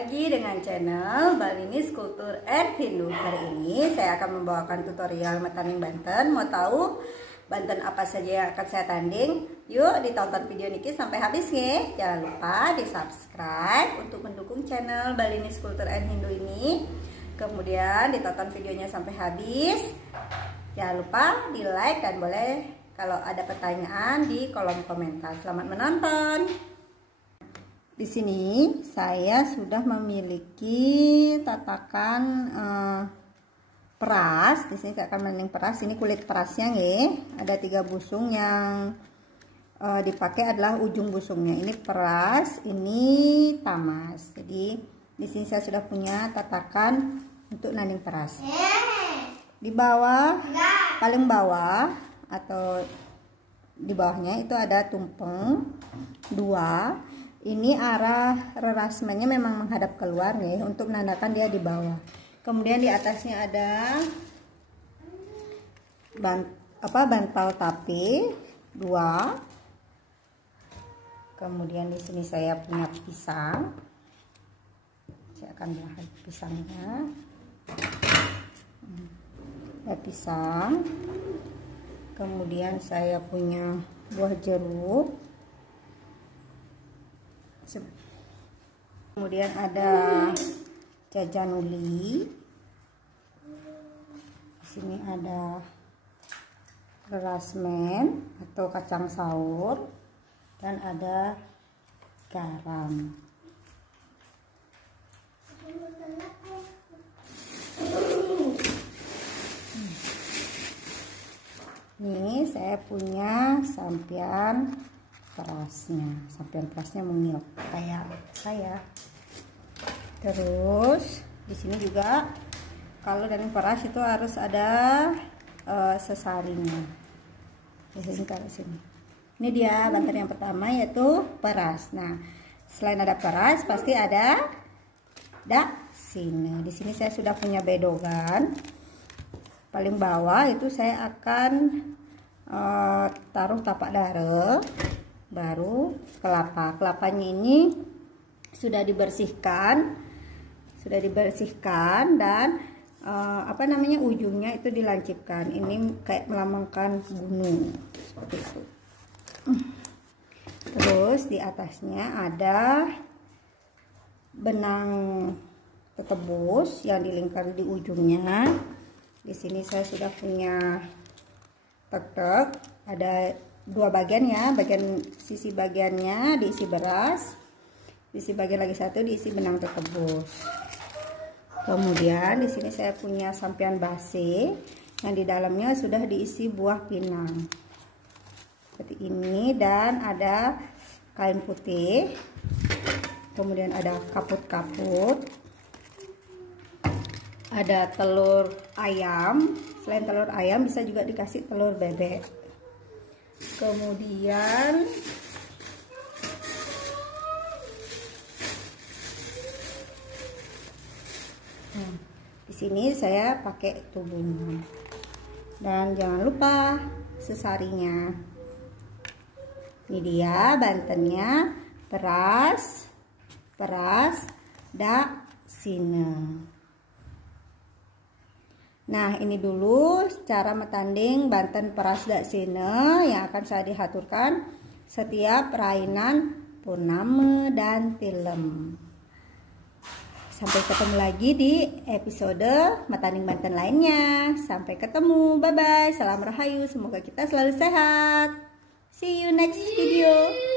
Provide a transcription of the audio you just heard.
lagi dengan channel Balinese Culture and Hindu. Hari ini saya akan membawakan tutorial metanding Banten. Mau tahu Banten apa saja yang akan saya tanding? Yuk ditonton video Niki sampai habis ya. Jangan lupa di subscribe untuk mendukung channel Balinese Culture and Hindu ini. Kemudian ditonton videonya sampai habis. Jangan lupa di like dan boleh kalau ada pertanyaan di kolom komentar. Selamat menonton. Di sini saya sudah memiliki tatakan peras. Di sini saya akan mending peras. Ini kulit perasnya ya. Ada 3 busung yang dipakai adalah ujung busungnya. Ini peras, ini tamas. Jadi di sini saya sudah punya tatakan untuk nanding peras. Di bawah, paling bawah atau di bawahnya itu ada tumpeng 2. Ini arah rerasmennya memang menghadap keluar nih untuk menandakan dia di bawah. Kemudian di atasnya ada bantal tape 2. Kemudian di sini saya punya pisang. Saya akan belah pisangnya. Ada pisang. Kemudian saya punya buah jeruk. Kemudian ada jajanuli. Di sini ada rasmen atau kacang saur dan ada garam. Nih saya punya sampian perasnya mungil kayak saya. Terus di sini juga kalau dari peras itu harus ada sesarinya. Di sini. Ini dia banten yang pertama yaitu peras. Nah, selain ada peras pasti ada sini. Di sini saya sudah punya bedogan. Paling bawah itu saya akan taruh tapak dare. Baru kelapanya ini sudah dibersihkan dan ujungnya itu dilancipkan. Ini kayak melambangkan gunung seperti itu. Terus di atasnya ada benang tetebus yang dilingkari di ujungnya. Di sini saya sudah punya tek-tek, ada 2 bagian ya, sisi bagiannya diisi beras, sisi bagian lagi satu diisi benang tetebus. Kemudian di sini saya punya sampian base yang di dalamnya sudah diisi buah pinang seperti ini, dan ada kain putih. Kemudian ada kaput-kaput, ada telur ayam. Selain telur ayam bisa juga dikasih telur bebek. Kemudian di sini saya pakai tubuhnya, dan jangan lupa sesarinya. Ini dia bantennya peras sine. Nah, ini dulu cara metanding banten peras sine yang akan saya dihaturkan setiap rainan purnama dan tilem. Sampai ketemu lagi di episode metanding banten lainnya. Sampai ketemu, bye bye, salam rahayu, semoga kita selalu sehat. See you next video.